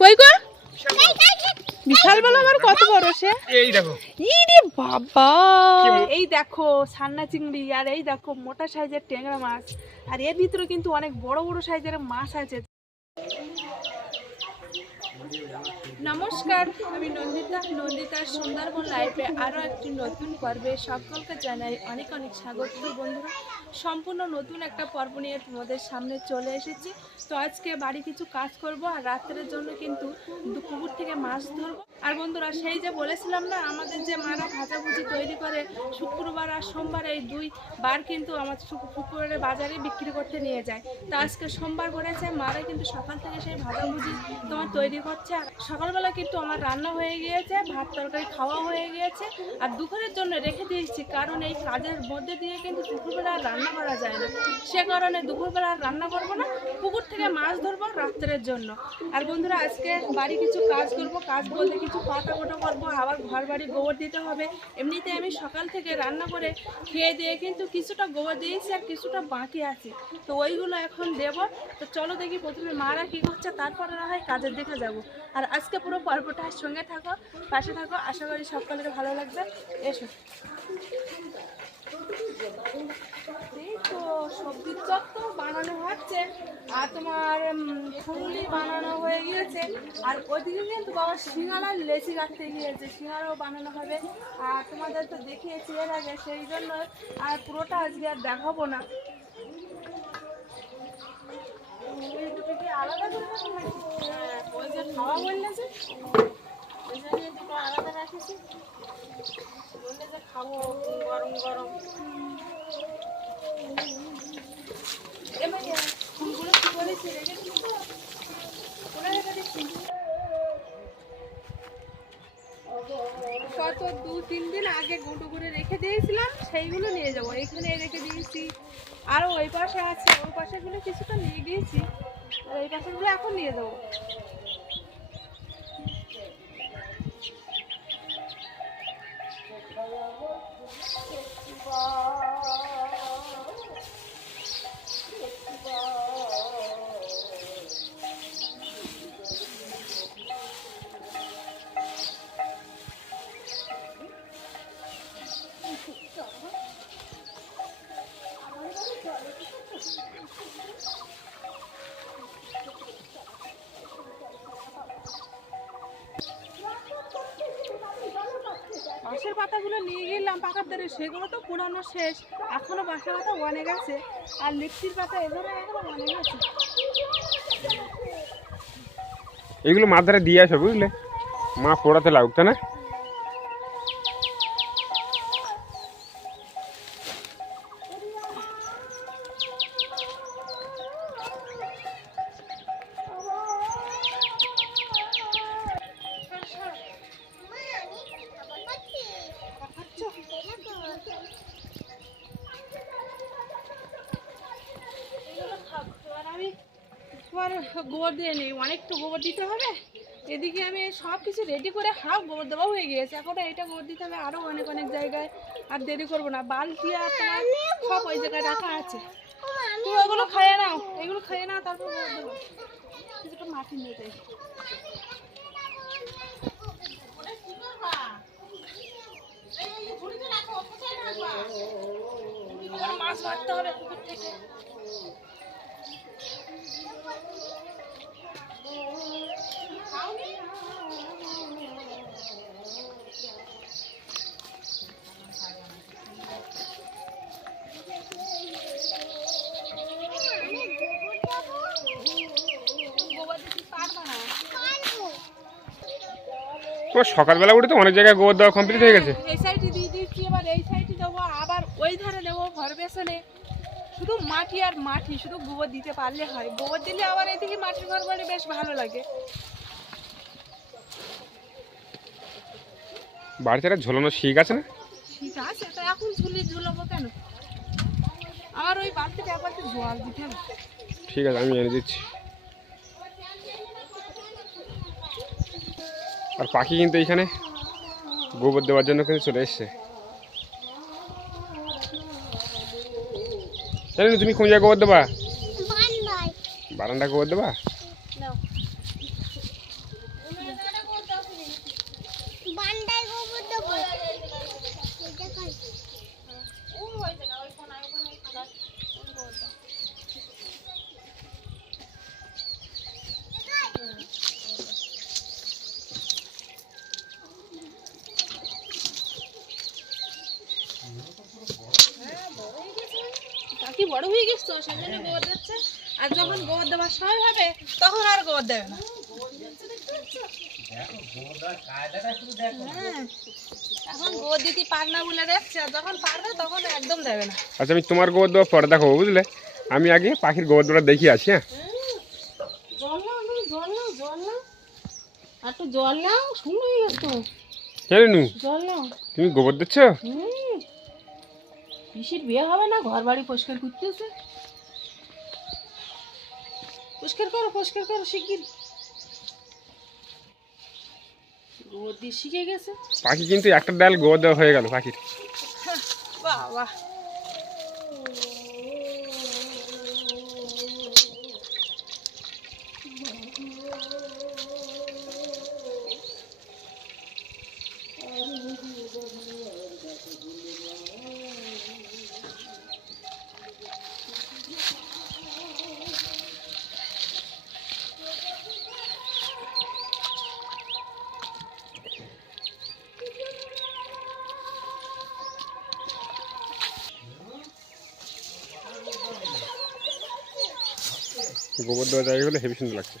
কই গো বিশাল বড় আবার কত বড় সে এই দেখো ইরে বাবা এই দেখো সান্না চিংড়ি আর এই দেখো মোটা সাইজের ট্যাংরা মাছ আর এর ভিতরে কিন্তু অনেক বড় বড় সাইজের মাছ আছে। নমস্কার, আমি নন্দিতার সুন্দরবন লাইফে আরও একটি নতুন পর্বে সকলকে জানাই অনেক অনেক স্বাগত। বন্ধুরা, সম্পূর্ণ নতুন একটা পর্ব নিয়ে তোমাদের সামনে চলে এসেছি। তো আজকে বাড়ি কিছু কাজ করব আর রাত্রের জন্য কিন্তু পুকুর থেকে মাছ ধরবো। আর বন্ধুরা, সেই যে বলেছিলাম না, আমাদের যে মারা ভাজাভুজি তৈরি করে শুক্রবার আর সোমবার এই দুই বার কিন্তু আমার পুকুরের বাজারে বিক্রি করতে নিয়ে যায়। তো আজকে সোমবার পড়েছে, মারা কিন্তু সকাল থেকে সেই ভাজাভুজি তোমার তৈরি করছে। আর সকালবেলা কিন্তু আমার রান্না হয়ে গিয়েছে, ভাত তরকারি খাওয়া হয়ে গিয়েছে আর দুপুরের জন্য রেখে দিয়েছি, কারণ এই কাজের মধ্যে দিয়ে কিন্তু দুপুরবেলা আর রান্না করা যায় না। সে কারণে দুপুরবেলা আর রান্না করবো না, পুকুর থেকে মাছ ধরবো রাত্রের জন্য। আর বন্ধুরা, আজকে বাড়ি কিছু কাজ করব, কাজ বলতে কিছু পাতা গোটা করবো, আবার ঘর বাড়ি গোবর দিতে হবে। এমনিতে আমি সকাল থেকে রান্না করে খেয়ে দিয়ে কিন্তু কিছুটা গোবর দিয়েছি আর কিছুটা বাকি আছে, তো ওইগুলো এখন দেব। তো চলো দেখি প্রথমে মারা কী করছে, তারপরে না হয় কাজের দিকে যাব। আর আজকে পুরো পর্বটার সঙ্গে থাকো, পাশে থাকো, আশা করি সকলের ভালো লাগবে। এসো। এই তো সবজির চপ তো বানানো হচ্ছে আর তোমার ফুলুলি বানানো হয়ে গিয়েছে। আর ওইদিকে কিন্তু বাবা সিঙ্গাড়ার লেচি কাটতে গিয়েছে, সিঙ্গাড়াও বানানো হবে। আর তোমাদের তো দেখিয়েছি এর আগে, সেই জন্য আর পুরোটা আজকে আর দেখাবো না। ওই দুটো কি আলাদা করে রাখা নাকি? হ্যাঁ, ওই যে খাওয়া বললে যে ওই জন্য দুটো আলাদা রাখেছি, বললে যে খাবো গরম গরম। এবার ফুলগুলো কি করেছি রেখে দিচ্ছি তো, ওরা রেখে দিচ্ছি। কত 2-3 দিন আগে গুঁটো করে রেখে দিয়েছিলাম, সেইগুলো নিয়ে যাবো। এখানে রেখে দিয়েছি, আরও ওই পাশে আছে, ওই পাশেগুলো কিছুটা নিয়ে গিয়েছি, আর এই পাশেগুলো এখন নিয়ে যাবো। বাঁশের পাতাগুলো নিয়ে গেলাম পাকার ধারে, সেগুলো তো পুরানো শেষ, এখনো বাঁশের পাতা অনেক আছে। আর লিপটির পাতা এগুলো এখনো অনেক আছে। এগুলো মাছ ধরে দিয়ে আসো, বুঝলে, মা পোড়াতে লাগতো না। গোবর দিয়ে নেই, অনেকটা গোবর দিতে হবে। এদিকে আমি সব কিছু রেডি করে হাফ গোবর দেওয়া হয়ে গিয়েছে, এখন এটা গোবর দিতে হবে আরও অনেক অনেক জায়গায়। আর দেরি করবো না, বালতি আর তোমার সব ওই জায়গায় রাখা আছে। তুমি ওগুলো খাইয়ে নাও, এগুলো খাইয়ে নাও, তারপর গোবর দেবো। কিছুটা মাটি নিয়ে যাই। মাছ মারতে হবে পুকুর থেকে। তোমার সকালবেলা উঠে তো অনেক জায়গায় গোবর দেওয়া কমপ্লিট হয়ে গেছে। এই সাইডে দিয়ে দিচ্ছি, এবার এই সাইডে দেবো, আবার ওই ধারে দেবো ঘর পেছনে। শুধু মাটি আর মাটি, শুধু গোবর দিতে পারলে হয়, গোবর দিলে আবার এদিকে মাটির ঘর বাড়ি বেশ ভালো লাগে। বাড়িতে একটা ঝোলানো শিক আছে না? ঠিক আছে, তো এখন ঝুলাবো কেন? আমার ওই বাড়িতে একবার জল দিতে হবে। ঠিক আছে, আমি এনে দিচ্ছি। আর পাখি কিন্তু এইখানে গোবর দেওয়ার জন্য কিন্তু চলে এসছে। জানি তুমি কোন জায়গায় গোবর দেবা? বারান্দা গোবর দেবা? পাখি বড় হয়ে গেছে তো সেজন্য গোবর দিচ্ছে। আর যখন গোবর দেওয়ার সময় হবে তখন আর গোবর দেবে না। হ্যাঁ, এখন গোবর দিতে পার না বলে দেখছে, আর যখন পারবে তখন একদম দেবে না। আচ্ছা আমি তোমার গোবর দেওয়া পরে দেখাবো বুঝলে, আমি আগে পাখির গোবর দেওয়াটা দেখি আসি। হ্যাঁ জল নাও, জল নাও, জল নাও, আর একটু জল নাও। শুনো তো কেন নু জল নাও। তুমি গোবর দিচ্ছ? পিসির বিয়ে হবে না, ঘর বাড়ি পরিষ্কার করতেছে। পরিষ্কার করো, পরিষ্কার করো শিগগির। গোবর দিয়ে শিখে গেছে। পাখি কিন্তু একটা ডাল গোবর দেওয়া হয়ে গেল পাখির। বাহ বাহ। গোবর দেওয়া জায়গা হলে হেভি সুন্দর লাগছে।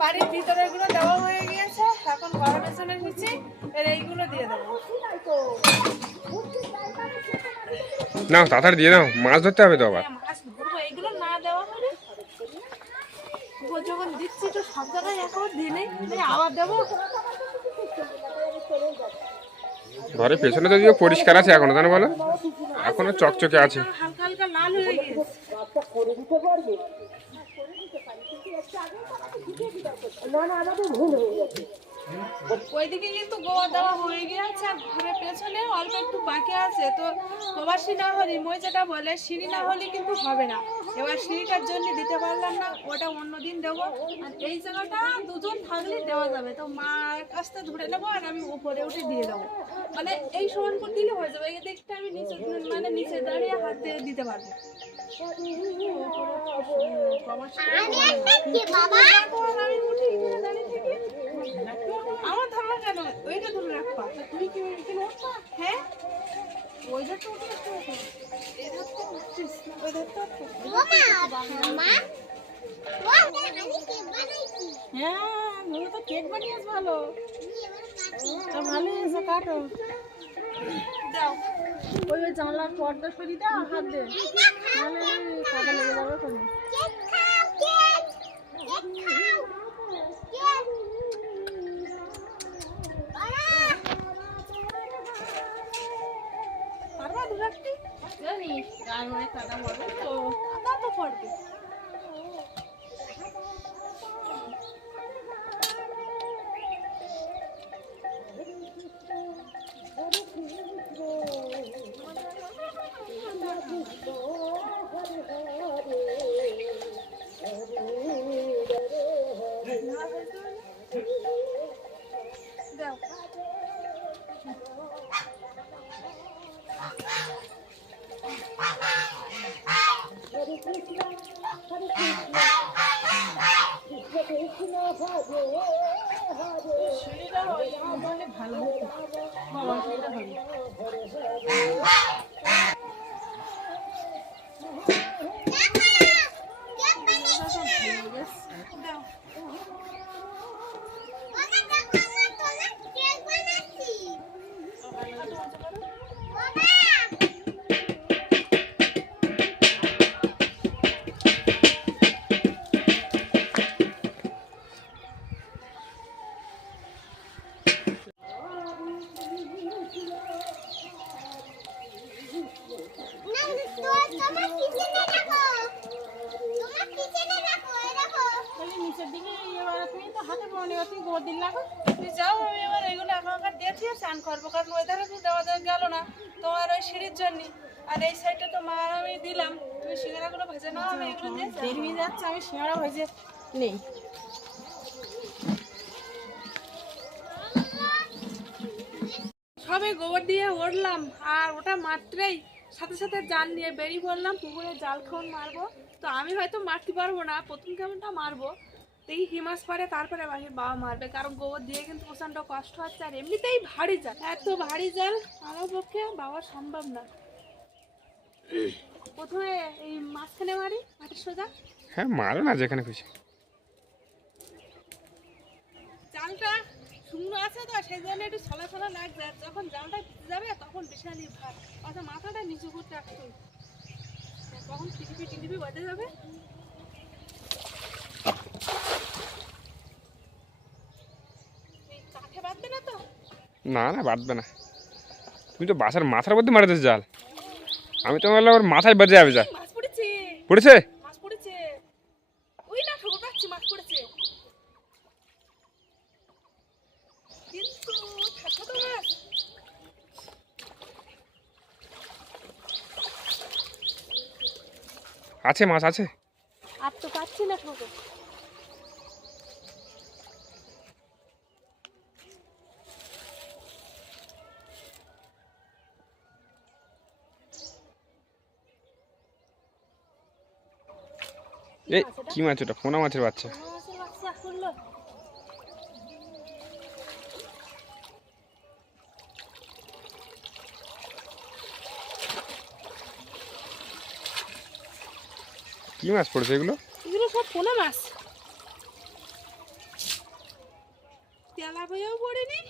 বাড়ির ভিতরে এগুলো দেওয়া হয়ে গিয়েছে, এখন ঘরের পেছনে নিচে এর এইগুলো দিয়ে দেবো। নাও তাড়াতাড়ি দিয়ে দাও, মাছ ধরতে হবে তো আবার। মাছ ধরবো, এইগুলো না দেওয়া হলে ও যখন দিচ্ছি তো সব জায়গায় এখন দিনে আবার দেবো। ঘরের পেছনে তো যদিও পরিষ্কার আছে এখনো, জানো বলো, এখনো চকচকে আছে। হালকা হালকা লাল হয়ে গেছে। ওইদিকে কিন্তু গোবর দেওয়া হয়ে গিয়েছে, আর ঘরের পেছনে অল্প একটু বাকি আছে। তো প্রবাসী না হলে মই যেটা বলে সিঁড়ি না হলে কিন্তু হবে না। এবার সিঁড়িটার জন্য দিতে পারলাম না, ওটা অন্যদিন দেবো। আর এই জায়গাটা দুজন থাকলে দেওয়া যাবে, তো মার কাছ থেকে ধরে নেবো আর আমি উপরে উঠে দিয়ে দেবো। মানে এই সমান করে দিলে হয়ে যাবে। এই দিকটা আমি নিচে মানে নিচে দাঁড়িয়ে হাত দিয়ে দিতে পারবো। আমি উঠি এখানে দাঁড়িয়ে থেকে। আমার ধরো কেন, ওইটা ধরে রাখবা। তুমি কি এখানে উঠবা? হ্যাঁ, ওই ধারটা উঠে আসতে হবে। এই ধারটা উঠছিস, ওই ধারটা উঠছিস। হ্যাঁ, তুমি তো কেক বানিয়েছ ভালো। তো ভালোই আছে, কাটো। দাও, ওই জানলার পর্দা সরিয়ে দাও হাত দিয়ে, নাহলে কাদা লেগে যাবে ওখানে। পারবা দু রাখতে? জানিস গায়ে মনে কাদা পড়বে তো, কাদা তো পড়বে। দাও। শরীরটা মানে ভালো হতো বাবা, সেটা হবে। নিচের দিকে এবার তুমি তো হাতে মনে তুমি গোবর দিন লাগো, তুমি যাও। আমি এবার এগুলো এখনকার দিয়েছি স্নান করবো, কারণ ওই ধারে তো দেওয়া গেল না তোমার ওই সিঁড়ির জন্য। আর এই সাইডটা তো মা আমি দিলাম, তুমি সিঙ্গারাগুলো ভেজে নাও। আমি এগুলো দিয়ে দেরি হয়ে যাচ্ছে, আমি সিঙ্গারা ভেজে নেই। সবে গোবর দিয়ে উঠলাম, আর ওটা মাত্রেই সাথে সাথে জাল নিয়ে বেরিয়ে পড়লাম পুকুরে জাল খাওয়ান মারবো। তো আমি হয়তো মারতে পারবো না, প্রথম কেমনটা মারবো, দেখি কি মাছ পারে, তারপরে বাবা মারবে, কারণ গোবর দিয়ে কিন্তু প্রচন্ড কষ্ট হচ্ছে। আর এমনিতেই ভারী জাল, এত ভারী জাল আমার পক্ষে বাবা সম্ভব না। প্রথমে এই মাঝখানে মারি, মাটির সোজা। হ্যাঁ মারো না যেখানে খুশি। জালটা শুকনো আছে তো সেই জন্য একটু ছলা ছলা লাগছে, আর যখন জালটা ভিজে যাবে তখন বিশালই ভার, অর্থাৎ মাথাটা নিচু করতে রাখতে হবে, তখন টিটিপি টিটিপি বাজে যাবে। এই কাঠে বাঁধবে না তো? না না বাঁধবে না, তুমি তো বাসার মাথার মধ্যে মারতেছ জাল, আমি তো বললাম ওর মাথায় বেঁধে যাবে জাল। মাছ পড়েছে, পড়েছে? মাছ পড়েছে, ওই না ঠোকর পাচ্ছি, মাছ পড়েছে, কিন্তু ছোট মাছ। আছে মাছ আছে। আর তো পাচ্ছি না ঠোকর। এই কি মাছ ওটা? পোনা মাছের বাচ্চা। মাছের বাচ্চা করলো। কি মাছ পড়েছে এগুলো? এগুলো সব পোনা মাছ, তেলাপিয়াও পড়েনি,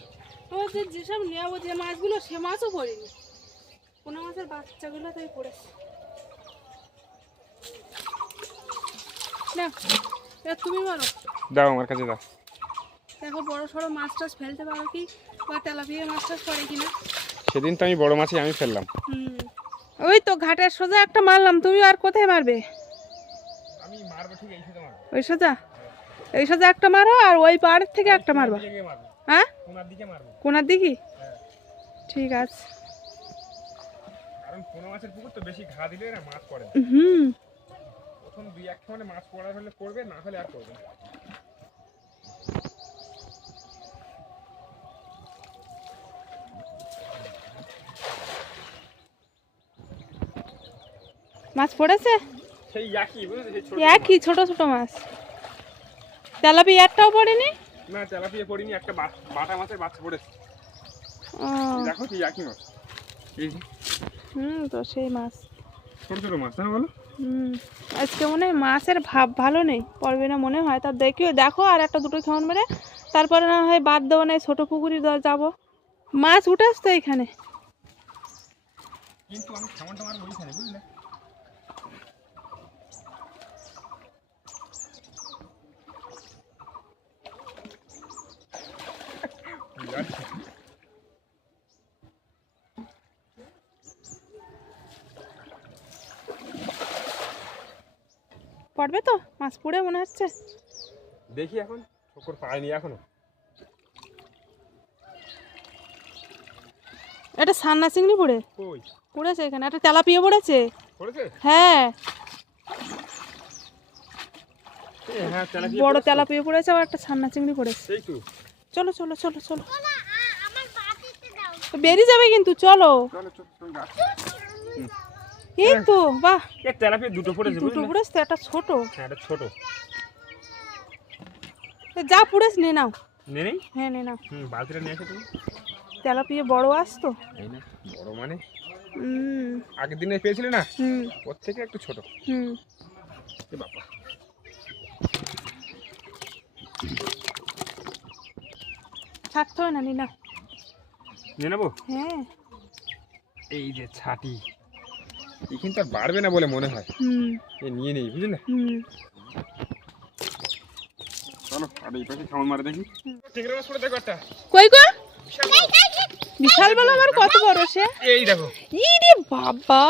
যেসব নেওয়া যে মাছগুলো সে মাছও পড়েনি, পোনা মাছের বাচ্চাগুলো তাই পড়েছে। না এবার তুমি বলো, দাও আমার কাছে দাও। দেখো বড় সড়ো মাছ টাছ ফেলতে পারো কি, বা তেলাপিয়া মাছ টাছ পড়ে কিনা। সেদিন তো আমি বড় মাছই আমি ফেললাম। ওই তো ঘাটের সোজা একটা মারলাম, তুমি আর কোথায় মারবে? আমি মারবো ঠিক এই সাথে মারবো। ওই সোজা, এই সোজা একটা মারো, আর ওই পাড়ের থেকে একটা মারবা। হ্যাঁ কোনার দিকে মারবো। কোনার দিকে? হ্যাঁ ঠিক আছে। কারণ পোনা মাছের পুকুর তো বেশি ঘা দিলে না মাছ পড়ে না। প্রথম 2-1 সময় মাছ পড়া হলে পড়বে, না হলে আর পড়বে না। মাছ পড়েছে সেই একই বুঝলি, সেই ছোট একই ছোট ছোট মাছ, তেলাপিয়া একটাও পড়েনি। না তেলাপিয়া পড়িনি, একটা বাটা মাছের বাচ্চা পড়েছে। ও দেখো কি একই মাছ। এই যে তো সেই মাছ। ছোট ছোট মাছ না বলো? আজকে মনে হয় মাছের ভাব ভালো নেই, পড়বে না মনে হয়। তার দেখো আর একটা দুটো খাওয়ান মেরে তারপরে না হয় বাদ দেবো, না ছোটো পুকুরি যাবো। মাছ উঠে আসতো এখানে। কিন্তু আমি সামানটা মারবো ওইখানে, বুঝলে? পড়বে তো মাছ পড়ে মনে হচ্ছে। দেখি এখন ঠোকর পায়নি এখনো। এটা সান্না চিংড়ি পড়ে কই পড়েছে এখানে, একটা তেলাপিয়া পড়েছে। পড়েছে? হ্যাঁ হ্যাঁ তেলাপিয়া বড় পড়েছে। তেলাপিয়া পড়েছে, আবার একটা সান্না চিংড়ি পড়েছে। সেই তো। চলো চলো চলো চলো, বেরিয়ে যাবে কিন্তু, চলো। চলো চলো চলো যা। এই তো বাহ, এই তেলাপিয়া দুটো পড়েছে, দুটো বুঝলে? পড়েছে, একটা ছোট। হ্যাঁ এটা ছোট। যা পড়েছে নে নাও। নে নেই? হ্যাঁ নে নাও। বালতিটা নিয়ে এসে তুমি। তেলাপিয়া বড় আসতো। এই না বড় মানে হুম আগের দিনে পেয়েছিলে না, হুম ওর থেকে একটু ছোট। হুম এ বাবা ছাড়তে হবে না, নি না। নিয়ে নেবো। হ্যাঁ এই যে ছাটি, এখানে তো আর বাড়বে না বলে মনে হয়, এ নিয়ে নেই বুঝলে। চলো আর এই পাশে খাওয়ান মারে দেখি। চিংড়ি মাছ পড়ে দেখো একটা। কই গো? বিশাল বড়। বিশাল বলো, আমার কত বড় সে। এই দেখো ইরে বাবা,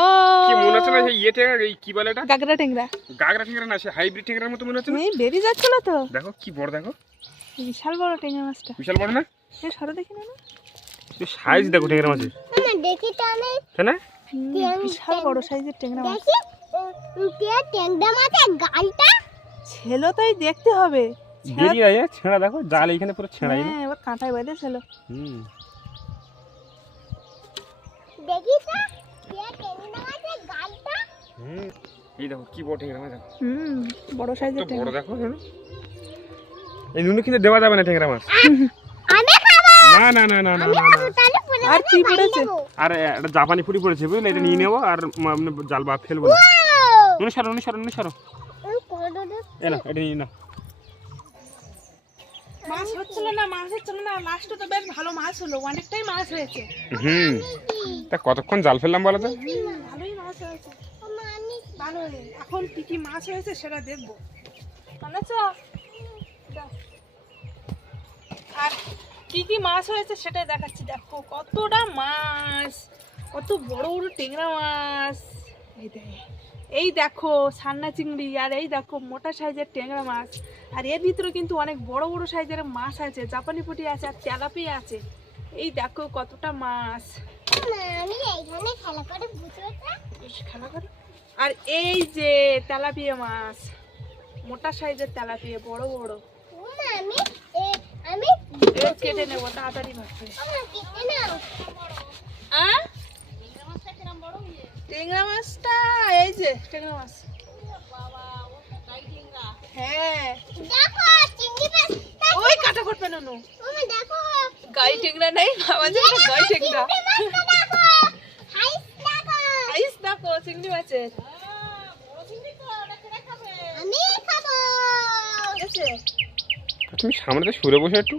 কি মনে হচ্ছে না সেই ইয়ে টেঙ্গা, এই কি বলে এটা? গাগরা টেংরা। গাগরা টেঙ্গা না, সে হাইব্রিড টেঙ্গার মতো মনে হচ্ছে না? এই বেরিয়ে যাচ্ছিল তো। দেখো কি বড়, দেখো বিশাল বড় টেংরা মাছটা। বিশাল বড় না? এই সরো দেখি না। তুই সাইজ দেখো টেঙ্গা মাছের। না দেখি তাহলে তাই না? বিশাল বড় সাইজের টেংরা মাছ। দেখি ট্যাংরা মাছের গালটা ছেলো তাই দেখতে হবে। বেরিয়ে আয়, ছেঁড়া দেখো, জাল এইখানে পুরো ছেঁড়াই না। হ্যাঁ এবার কাঁটায় বেঁধে ছিল। দেখি তো ট্যাংরা মাছের গালটা এই দেখো কি বড় ট্যাংরা মাছ দেখো, বড় সাইজের কত বড় দেখো নুনু। এই নুনু কিন্তু দেওয়া যাবে না ট্যাংরা মাছ। আমি খাবো। না না না না না আমি না খাবো, না। তাহলে পুরো আর কি পড়েছে? আর একটা জাপানি ফুটি পড়েছে বুঝলে, এটা নিয়ে নেবো আর জাল বা ফেলবো না। নুনু সরো নুনু সরো নুনু সরো, এলো এটা নিয়ে নাও। মাছ হচ্ছিল না লাস্টে তো বেশ ভালো মাছ হলো, অনেকটাই মাছ হয়েছে। তা কতক্ষণ জাল ফেললাম বলো তো? ভালোই মাছ হয়েছে, ভালো। এখন কি কি মাছ হয়েছে সেটা দেখবো, জানাচ্ছো? আর কি কি মাছ হয়েছে সেটাই দেখাচ্ছি। দেখো কতটা মাছ, কত বড় বড় টেংরা মাছ। এই দেখো ছান্না চিংড়ি, আর এই দেখো মোটা সাইজের টেংরা মাছ। আর এর ভিতরে কিন্তু অনেক বড় বড় সাইজের মাছ আছে, জাপানি পুঁটি আছে, আর তেলাপিয়া আছে। এই দেখো কতটা মাছ। আমি এইখানে খেলা করে বুঝতে বেশ খেলা করো। আর এই যে তেলাপিয়া মাছ, মোটা সাইজের তেলাপিয়া, বড় বড়। আমি আমি এবার কেটে নেবো তাড়াতাড়ি ভাবছে। আমার কেটে নাও। টেংরা মাছটা এই যে টেংরা মাছ। হ্যাঁ দেখো চিংড়ি মাছ। ওই কাটা করবে না নো, ওমা দেখো গাই টেংরা নেই বাবা, যে গাই টেংরা। চিংড়ি মাছটা দেখো। হাইস দেখো। আইস দেখো চিংড়ি মাছের। আমি খাবো। ঠিক আছে, তুমি সামনেতে সরে বসে একটু।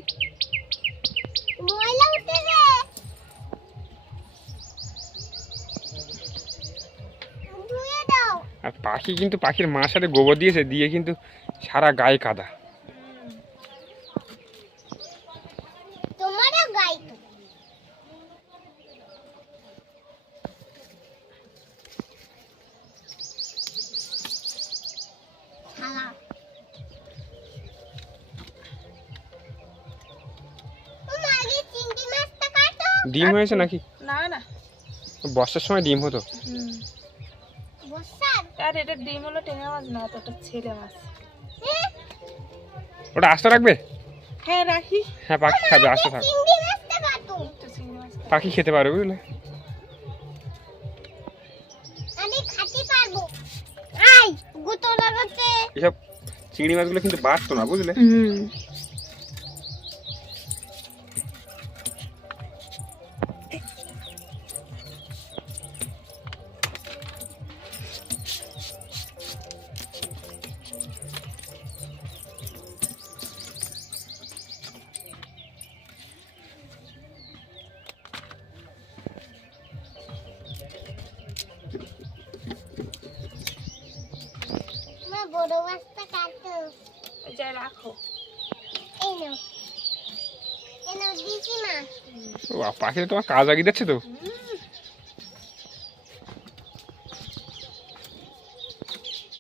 ময়লা উঠে রে। ধুয়ে দাও। আর পাখি কিন্তু, পাখির মার সাথে গোবর দিয়েছে, দিয়ে কিন্তু সারা গায়ে কাদা। তোমারও গাই তো। শালা। ওমা আগে চিংড়ি মাছটা কাটো। ডিম হয়েছে নাকি? না না। বর্ষার সময় ডিম হতো। বসার। আর এটা ডিম হলো টেংরা মাছ না, তো এটা ছেলে মাছ। ওটা আস্তে রাখবে? হ্যাঁ রাখি। হ্যাঁ পাখি খাবে, আস্তে থাক। চিংড়ি মাছটা কাটো। একটু চিংড়ি মাছ। পাখি খেতে পারবে বুঝলে। আমি খেতে পারবো। আই গুতো লাগাতে। এসব চিংড়ি মাছগুলো কিন্তু বাড়তো না বুঝলে। মা বড় মাছটা কাটো। যা রাখো। এই নাও। এই নাও দিছি মাছ। পাখিটা তোমার কাজ আগিয়ে যাচ্ছে তো। হুম,